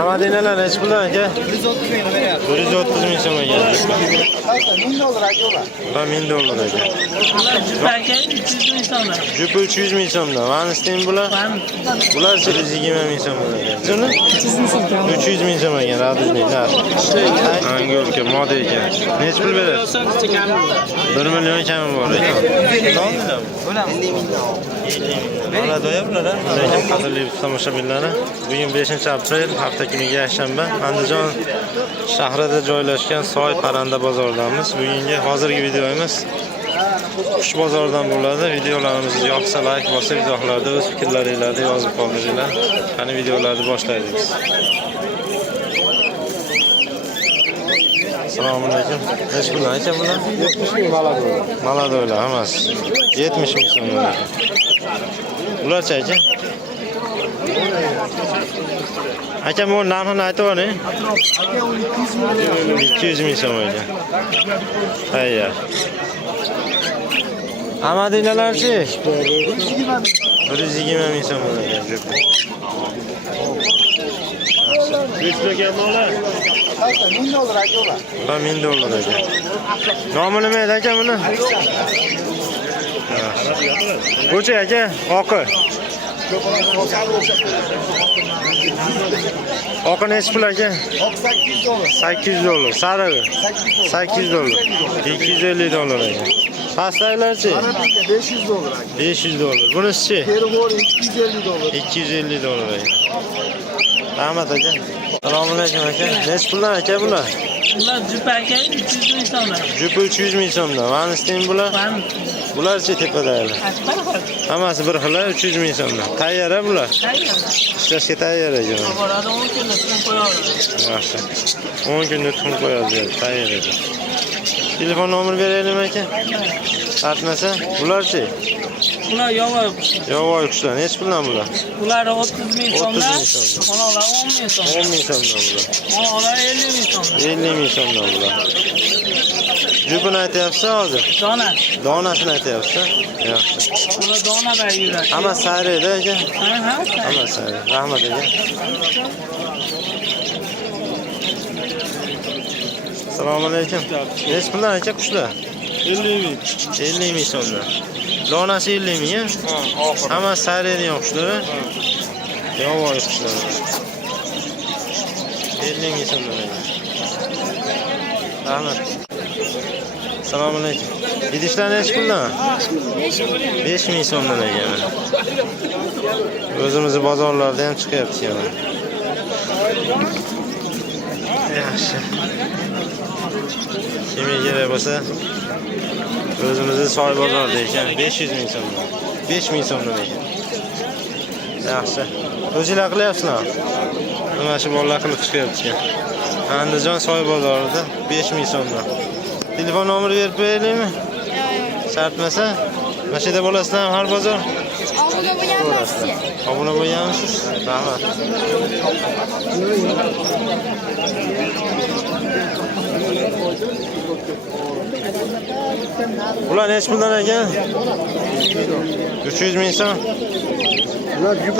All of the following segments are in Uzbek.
Amadinalar nechi puldan aka? 130 ming beryapti. 130 ming so'm ekan. $1000 aka ular. Ular 1000 dollar ekan. Jupaga 300 ming so'mdan. Jupi 300 ming so'mdan. Vanistin bular? Bular 120 ming so'm ekan. Shuni 300 ming so'm. 300 ming so'm ekan, radijniklar. Angolka moda ekan. Nechi pul berasiz? 1 million kami bor ekan. Nomidami? Bular 50 mingdan. Mana doyaplar, lekin qadrli tomoshabinlar. Bugun 5-aprel, hafta kuni yakshanba, Andijon shahrida joylashgan Soy Paranda bozoridamiz. Bugungi hozirgi videomiz qush bozoridan bo'ladi. Videolarimiz yoqsa like bosib, izohlarda o'z fikrlaringizni yozib qoldiringlar. Qani videolarni boshlaymiz. Assalomu alaykum. Nechi puldan aka bular? 70 ming malado'ylar. Malado'ylar hammasi 70 ming so'm ekan. Ularcha aka? Aka bu narxini aytib o'ring. Aka 200 ming. 200 ming so'm ekan. Hayya. Amadinalarchi? 120 ming so'm ekan. $100 mola. $1000 aka ular. Ular 1000 dollar ekan. Nomi nima edi aka buni? Ko'cha aka, oqi. Oqi nechi pul aka? $800. 800 dollar. Sarig'i 800 dollar. 250 dollar ekan. Pastdagilarchi? Arabika $500 aka. 500 dollar. Bunisi-chi? Perug'ori $250. 250 dollar ekan. Rahmat aka. Assalomu alaykum aka. Nechi puldan aka bular? Ular jupaga 300 ming so'mdan. Jupi 300 ming so'mdan. Vanistin bular? Bularchi tepadagilar? Hammasi bir xil, 300 ming so'mdan. Tayyor bular? Ishlashga tayyor ekan. Boradi 10 kunda tuxum qo'yadi. Yaxshi. 10 kunda tuxum qo'yadi, tayyor ekan. Telefon nomer beraylikmi aka? Tartmasa, bularchi? Ular yovvoyi qushlar. Yovvoyi qushlar. Nechi puldan bular? Ular 30 ming 30 so'mdan. ming so'mdan. Onalar 10 ming 10 so'mdan. ming so'mdan bular. Onalar 50 ming so'mdan. 50 ming so'mdan bular. Jupini aytyapsiz hozir? Dona. Donasini aytyapsiz? Yaxshi. Ular donada yuradi. Hamma sarida aka? Ha. Hamma sarida. Rahmat aka. Assalomu alaykum. Nechi puldan aka qushlar? 50 ming. 50 ming so'mdan. Donasi 50 ming, ha? Hamma sariydigan qushlar. Yovvoyi qushlar. 50 ming so'mdan ekan. Rahmat. Assalomu alaykum. Idishlar nechi puldan? 5 ming so'mdan ekan. O'zimizni bozorlarda ham chiqyapti yana. Yaxshi. Kimga kerak bo'lsa, o'zimizni Soy bozorida ekan, 500 ming so'mdan. 5 ming so'mdan ekan. Yaxshi. O'zinglar qilyapsizlar? Mana shu bolalar qilib chiqyapti ekan. Andijon Soy bozorida 5 ming so'mdan. Telefon nomeri berib qo'yaylikmi? Shartmasa, mana shu yerda bo'lasizlar har bozor. Obuna bo'lganmisiz? Obuna bo'lganmisiz? Rahmat. Bular nechi puldan ekan? 300 ming so'm.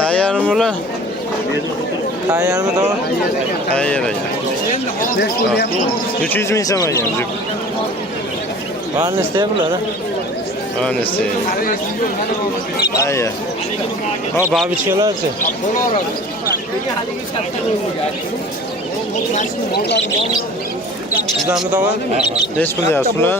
Tayyormi bular? Tayyormi to'g'ri? Tayyor ekan. 300 ming so'm ekan. Varni istay bular? Varni istay. Tayyor. Ha, babichkalarchi? Sizlarmi to'g'ri? Nechi pul deyapsiz bular?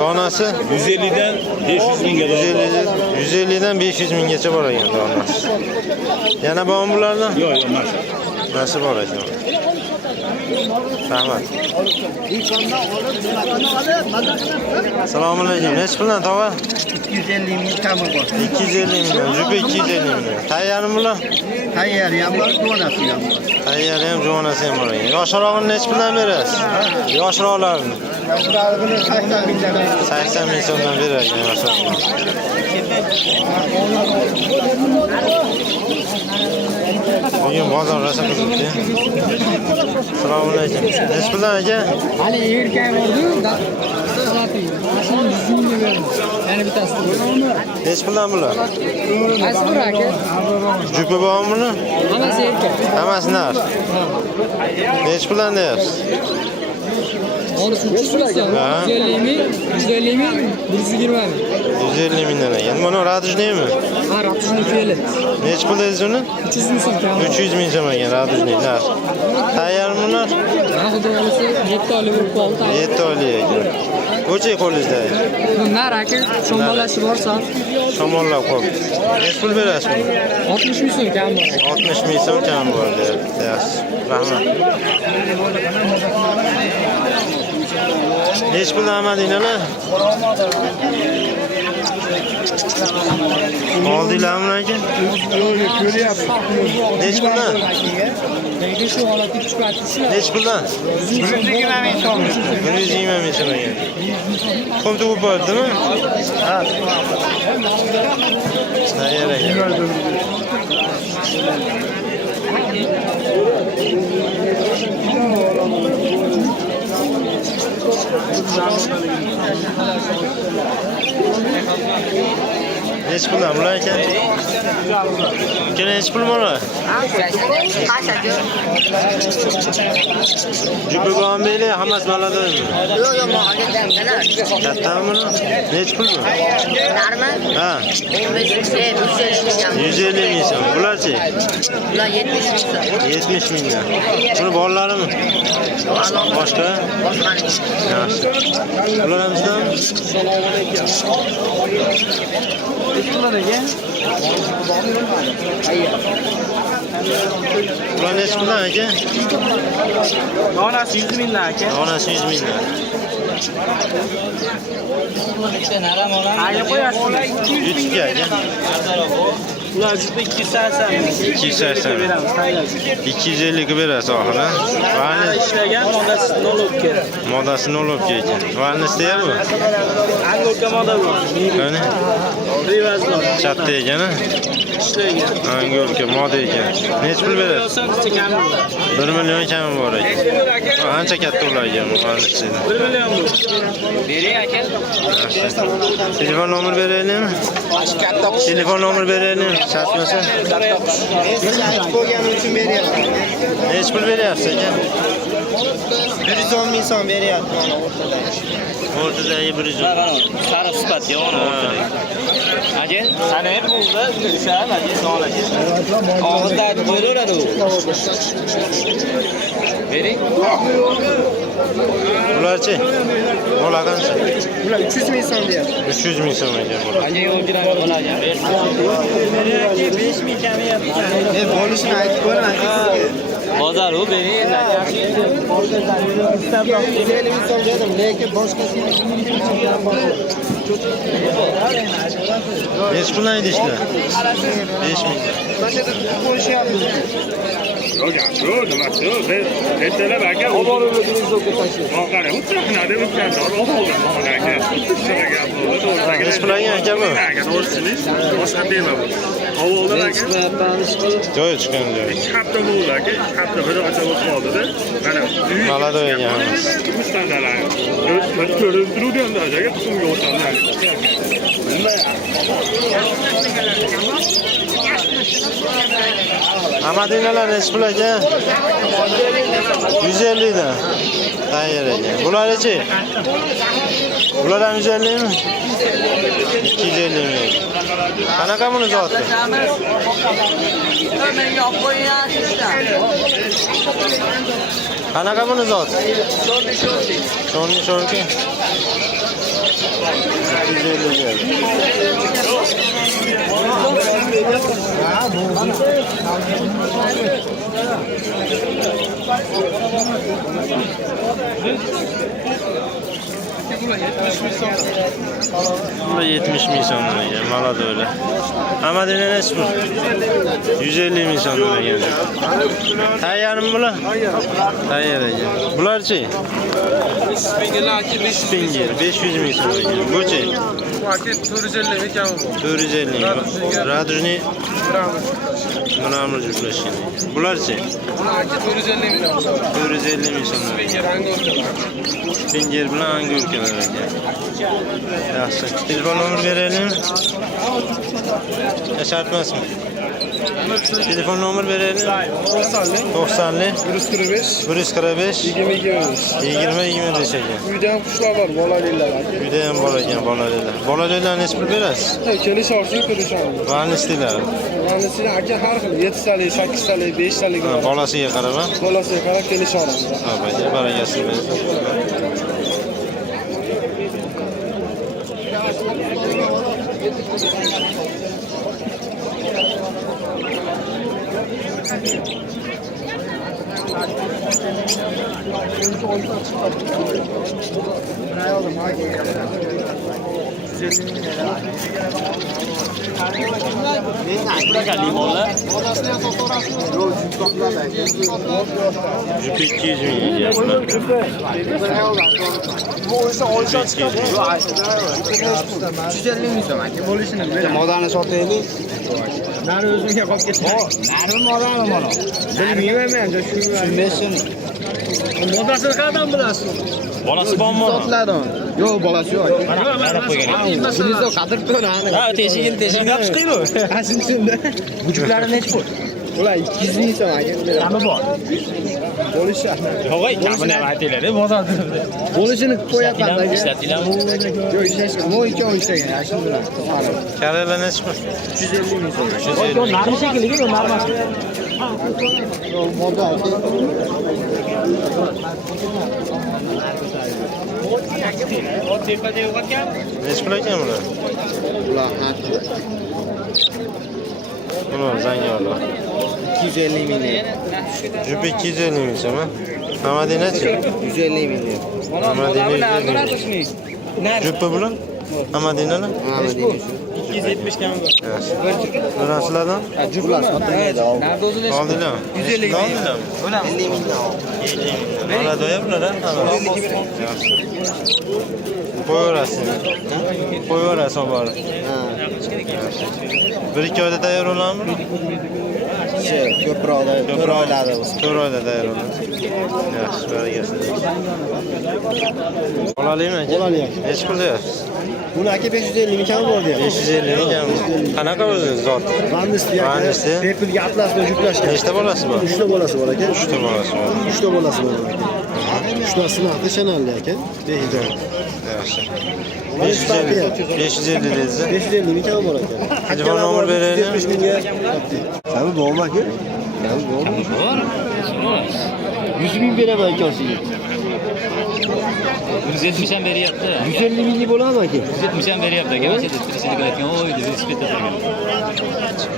Donasi 150 dan 500 mingga 150 dan 500 minggacha bor ekan donasi. Yana bormi bulardan? yo'q, mashq. Nasib bor ekan. Rahmat. Assalomu alaykum. Nechi puldan tog'a? 250 ming kami bor. 250 ming. Jupi 250 ming. Tayyormi bular? Tayyor ham bor, donasi ham bor. Tayyor ham, juvonasi ham bor ekan. Yoshroqni nechi puldan berasiz? Yoshroqlarni Yoshlarni 80 mingdan. 80 ming so'mdan berar ekan yoshroqni. Bugün bozor rosa qiziqdi. Assalomu alaykum. Nechi puldan aka? Hali erkak bordi, so'rati. Mashina bizga berdi. Mana bittasi. Nech puldan bular? Qaysi biri aka? Jupi bormi buni? Hammasi erkak. Hammasi nar. Nech puldan deyapsiz? Onisi 300 ming, Ha. 150 ming, 150 ming, 120 ming. 150 mingdan ekan. Buni radujniymi? Ha, rapsini fe'li. Nech pul dedingiz uni? 300 ming so'm kam. 300 ming so'm ekan radujniy nar. Tayyormi bular? Ha, xudo olsa 7 oylik bo'lib qoldi. 7 oylik ekan. Qo'cha qo'lingizdagi. Nar aka, shomollasi bor sal. Shamollab qoldi. Nech pul berasiz buni? 60 ming so'm kam bor. 60 ming so'm kam bor deyapti. Yaxshi. Rahmat. Nech pul olmadinglar? Oldinglarmi aka? Nech puldan? Nega shu holatga tushib aytishlar? Nech puldan? 120 ming so'm. 120 ming so'm ekan. Qum tug'ib bo'ldimi? Ha. Tayyor ekan. Nech puldan bular ekan? Aka nech pul bular? Jupi bormi? Hammasi maladoymi? Kattami buni? Nech pul bu? Ha, 150 ming so'm. Bularchi? 70 mingdan. Buni bolalarimi? Boshqa? Yaxshi. Bular ham sizdami? Bular nech puldan aka? Donasi 100 mingdan aka. Donasi 100 mingdan. Ayni qo'yasiz. 100 ga aka. Ular juda 280 ming. 280. beramiz. 250 ga berasiz oxiri. Varni Ishlagan modasi 0 bo'lib keldi. modasi 0 bo'lib ketgan. Varni istayapmi? Angolka moda bu. Qani? Rivazlar. Chatta ekan, a? Ishlagan. Angolka moda ekan. Nech pul berasiz? 1 million kami bor ekan. Ancha katta ulargan varni istaydi. 1 million bu. Bering aka. Telefon nomer beraylikmi? Telefon nomer beraylik. Chatmasa. Bo'lgani uchun beryapman. Nech pul beryapsiz aka? 110 ming so'm beryapman O'rtadagi o'rtada. 100. Sariq sifatga ona o'rtada. Aje, sana hep bo'ldi. O'shan aje solaga. Og'izda aytib qo'yaveradi u. Bering. Ularchi? Bola qancha? Ular 300 ming so'm deyapti. 300 ming so'm ekan bular. Aje yo'lchilar bo'ladi. 5 ming kamiyapti. Bo'lishini aytib qo'yaman aka sizga. Bozor u bering. 150 ming so'm dedim, lekin boshqasini Nech puldan idishlar? 5 ming. mana bu qo'shyapmiz. Yo'q, yo'q, nima yo'q. Ertalab aka oqara. Utraqnada o'tganda oqolgan aka. Nech pul olgan aka bu? Boshqa tema bu. Avvalda aka Joyi chiqqan joyi. 2 hafta bo'ldi aka. 2 hafta bir ocha bo'lib qoldi-da. Mana Malado ekan hammasi. Mustandalar. Ko'rib turuvdim da aka tuxumga o'tadi. Amadinalar nech pul aka? 150 dan. Tayyor ekan. Bularchi? Bular ham 150 mi? 250 mi? Qanaqa buni zoti? Qanaqa buni zoti? Sho'rki. 250 ga. Bular 70 ming so'mdan ekan, Malado'lar. Amadina nech pul? 150 ming so'mdan ekan. Tayyormi bular? Tayyor ekan. Bularchi? Spinger 500 ming so'm ekan. Buchi? 450 ming. Radujniy Mana amir juplashgan. Bularchi? 450 ming so'm. Penjer bilan angurkalar ekan. Yaxshi. Telefon nomer beraylikmi? Shart emasmi? Telefon nomer beraylik. 90 145 20 ekan. Uyda ham qushlar bor, bolalar. Uyda ham bor ekan, bolalar. Bolalarni necha pul berasiz? Kelishorsiz ko'rishamiz. Vanisdilar. Manisini aka har xil 7 talik, 8 talik, 5 talik bor. Bolasiga qarab, Bolasiga qarab kelishamiz. ha, barakasi bersin. Jupi 200 ming deyaptilar. Modani sotaylik. Nari o'zimga qolib ketdi. Nari modani mana. Bilmayman men, tushunmayman. Modasini qayerdan bilasiz? Bolasi bormi? Sotladim. Yo'q, bolasi yo'q. Mana qo'ygan. Sizda qadirib turadi. Ha, teshigini olib chiqinglar. Ashin shunda. Bujuklari nechi pul? Ular 200 ming so'm aka. Qami bor? Bo'lishi. Yo'q, kamini ham aytinglar, bozorda. Bo'lishini qo'yapman aka. Ishlatinglarmi? Yo'q, ishlashgan. Mo ikkovi ishlagan, ashin bilan. Karalar necha pul? 350 ming so'm. 350. Narmi shekilli, narmi. Moda aka. Necha pul ekan bular? Ular haqi. Buni zangiyorlar. 250 ming. Jupi 250 ming so'm. Namadinachi? 150 ming. Namadina 150 ming. Jupi bular? Namadinalar? Namadina. 270 kam bor. Narsalardan? Jublar sotilmaydi. Narda o'zini Oldinglarmi? 150 ming. Oldinglarmi? 50 mingdan ol. 50 ming. Mana doya bular, ha? Yaxshi. Qo'yaverasiz. Qo'yaverasiz olib borib. Ha. 1-2 oyda tayyor bo'ladimi? Ko'proq oylarda bo'lsa. 4 oyda tayyor bo'ladi. Yaxshi, barakasi. Olaliymi aka? Olali aka. Necha pul deyapsiz? Buni aka 550 ming kam bor deyapti. 550 ming kam. Qanaqa o'zi zot? Vandisti aka. Vandisti. Pepilga atlas bilan juplashgan. Nechta bolasi bor? 3 ta bolasi bor aka. 3 ta bolasi bor. 3 ta bolasi bor. 3 tasi narxi chanalli aka. Behijob. Yaxshi. 550 dedingiz. 550 ming kam bor aka. Telefon nomer beraylik. 70 mingga. Sabi bormi aka? Sabi bormi? Bor. 100 ming beraman ikosiga. 170 ham beryapti. 150 minglik bo'ladimi aka? 170 ham beryapti aka. O'sha tirishlik qilayotgan o'y deb velosipedda turgan.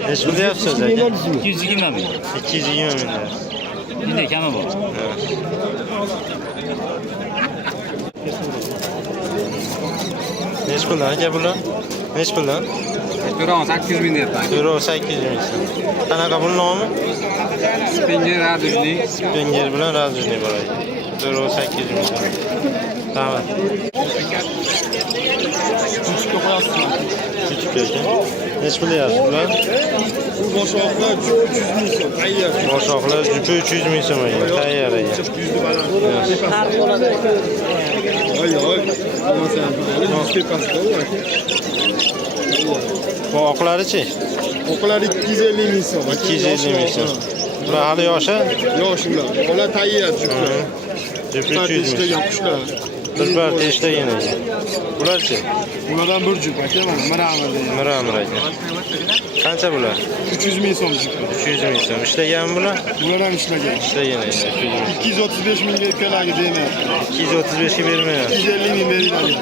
Necha pul deyapsiz aka? 220 ming. 220 ming. Bunday kami bor. Necha puldan aka bular? Necha puldan? To'ron 800 ming deyapman. Euro 800 ming. Qanaqa pul nomi? Spinger radujni. Spenger bilan razujniy bor ekan. Euro 800 ming. Tamam. Küçük ekan. Necha pul deyapsiz bular? Bu boshliqlar 300 ming so'm. Tayyor. Boshoqlar jupi 300 ming so'm ekan. Tayyor ekan. Oy. Bu oqlarichi? Oqlari 250 ming so'm. 250 ming so'm. Bular hali yoshi? Yosh ular. Ular tayyor juplar. Jupi 300 ming. Qushlar. Bir parcha ishlagan ekan. Bularchi? Bulardan bir jup aka mana Miramir degan. Miramir ekan. Qancha bular? 300 ming so'm jup. 300 ming so'm. Ishlagan bular? Bular ham ishlagan. Ishlagan ekan. 235 mingga ukalagi demayapti. 235 ga bermayapti. 250 ming beriladi.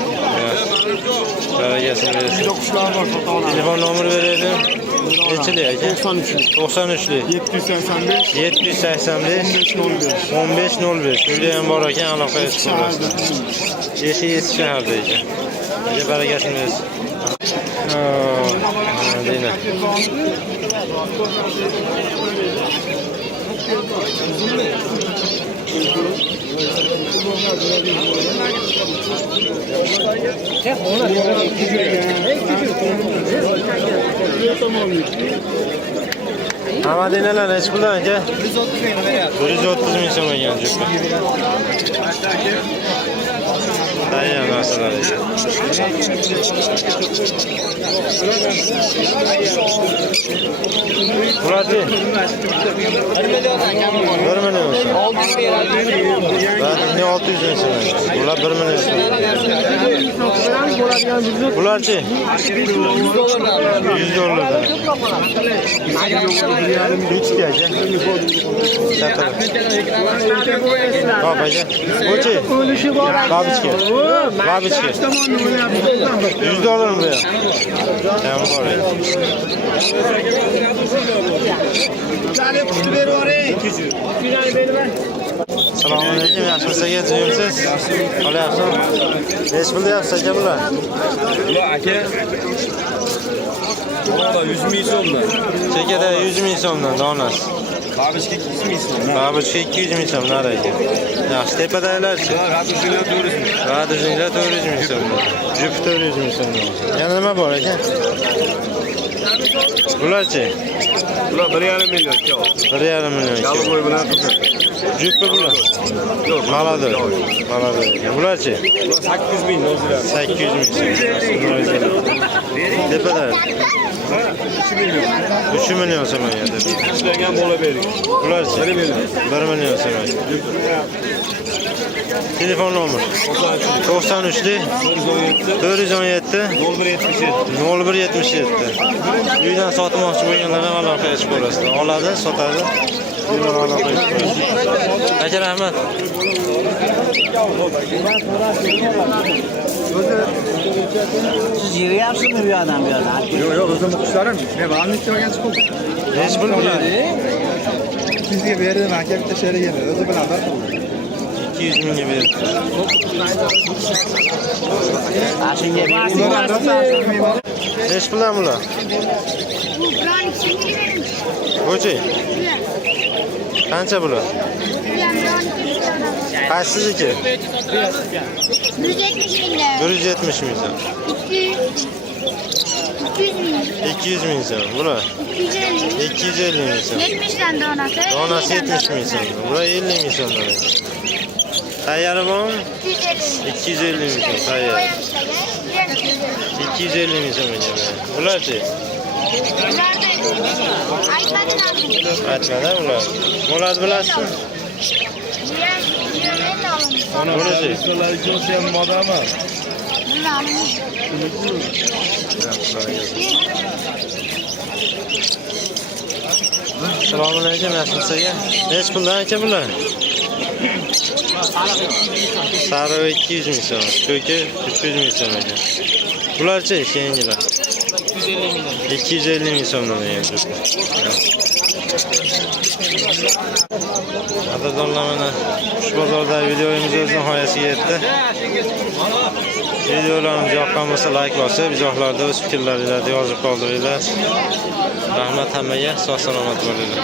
Barakasini bersin. Juda qushlar bor sota oladi. Telefon nomeri beraylik. Nechalik aka? 93. 93lik. 785 785 1505. Uyda ham bor ekan, aloqaga chiqib olasiz. Eski shaharda ekan. Aka barakasini bersin. Dina. Hamadinalar nechi puldan aka? 130 ming so'm ekan jupi. Tayyor narsalar ekan. Bularchi? 1 million so'm. 600 ming so'm. Bular 1 million so'm. Bularchi? 100 dollardan. Lütfi aka. Hop aka. O'chi? Babichka. Babichka. 100 dollar mı bu ya? Tamam var ya. Assalomu alaykum, yaxshimisiz aka, jiyimsiz? Qolyapsan? Nechi pul deyapsiz aka bular? Bular aka. Bular 100 ming so'mdan. Chekada 100 ming so'mdan donasi. Babichka 200 ming so'm. Babichka 200 ming so'm nar ekan. Yaxshi, tepadagilarchi? Raduzinglar 400 ming. Raduzinglar 400 ming so'mdan. Jupi 400 ming so'mdan. Yana nima bor aka? Bularchi? Bular 1,5 million kilo. 1,5 million. Yalvoy bilan qiziq. Jupi bular. Yo'q, Maladi. Maladi. Bularchi? bular 800 ming o'zlari. 800 ming so'm. Tepada 3 million so'm ekan. Ishlagan bola bering. Bularchi? 1 million. 1 million so'm ekan. Telefon nomer 93 417 0177. 0177. Uydan sotmoqchi bo'lganlarga aloqa qilib ko'rasizlar. Oladi, sotadi. Uydan aloqa qilib ko'rasizlar. Aka rahmat. Siz yürüyapsınız bir adam bir adam. Yo'q, yo'q, o'zim qishlarim. Men valni chiqargan chiqib. Hech pul bular. Sizga berdim aka bitta sherigini. O'zi bilan bir 200 mingga berdi. Aşınga Hech puldan bular. Bu biron ikki verin. O'chi? Qancha bular? Qaysiniki? 170 minglar. 170 ming so'm. 200 ming so'm. Bular 250 ming so'm. 70 dan donasi. Donasi 70 ming so'm. Bular 50 ming so'mdan. Tayyori bormi? 250 ming so'm tayyor. 250 ming so'm ekan. Bularchi? Ularni aytmadilar. Aytmada ular. Bularni bilasizmi? Bularchi? Ularga ko'rsam modami? Assalomu alaykum, yaxshimisiz aka? Nech puldan aka bular? Sariq 200 ming so'm, ko'ki 300 ming so'm ekan. Bularchi keyingilar? 250 ming so'mdan ekan. Qadrdonlar, mana shu bozordagi videomiz o'z nihoyasiga yetdi. Videolarimiz yoqqan bo'lsa like bosib, izohlarda o'z fikrlaringizni yozib qoldiringlar. Rahmat hammaga, sog' salomat bo'linglar.